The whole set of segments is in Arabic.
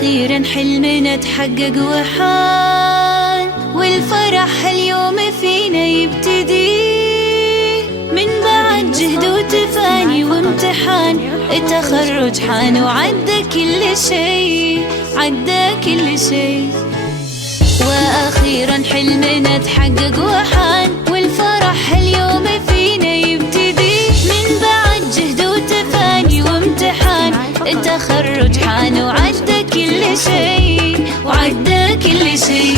وأخيرا حلمنا تحقق وحان، والفرح هاليوم فينا يبتدي. من بعد جهد وتفاني وامتحان التخرج حان، وعدى كل شي، عدى كل شي. وأخيرا حلمنا تحقق وحان، والفرح هاليوم فينا يبتدي. من بعد جهد وتفاني وامتحان التخرج حان، وعدى كل شي، وعدى كل شي.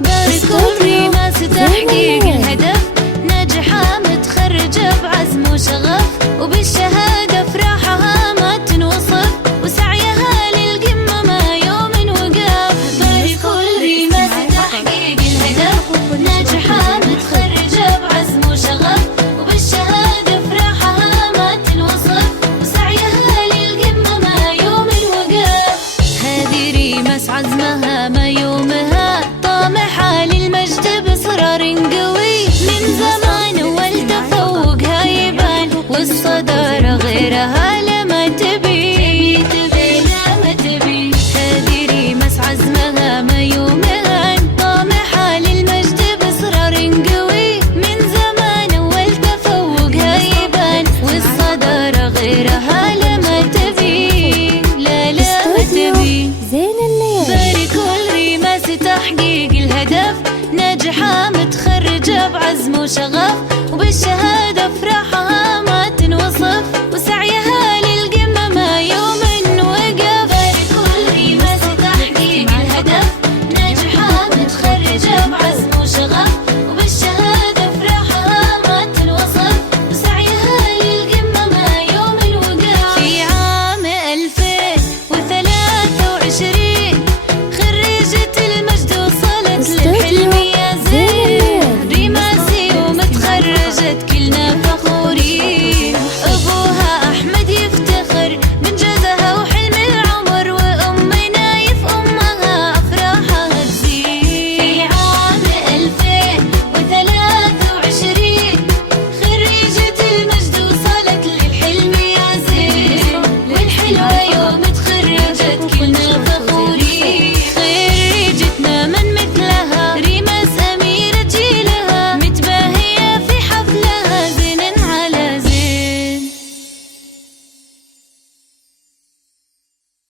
باركوا بريماس تحقيق الهدف، ناجحة متخرجة بعزم وشغف، وبالشهادة فرحها ما تنوصف، وسعيها للقمة ما يوم وقف. باركوا بريماس تحقيق الهدف، ناجحة متخرجة بعزم وشغف، وبالشهادة فرحها ما تنوصف، وسعيها للقمة ما يوم وقف. هذه ريماس عزمها ما يومها، طامحة للمجد بإصرار قوي. من زمان والتفوقها يبان، والصدارة غيرها لما تبي، لما تبي. هذه ريماس عزمها ما يومها، طامحة للمجد بإصرار قوي. من زمان والتفوقها يبان، والصدارة غيرها لما تبي، لا ما تبي. زين الليل. باركوا لريماس تحقيق الهدف، ناجحة متخرجة بعزم وشغف، وبالشهادة فرحها ما تنوصف، وسعيها للقمة ما يوم وقف. باركوا لريماس تحقيق الهدف، ناجحة متخرجة بعزم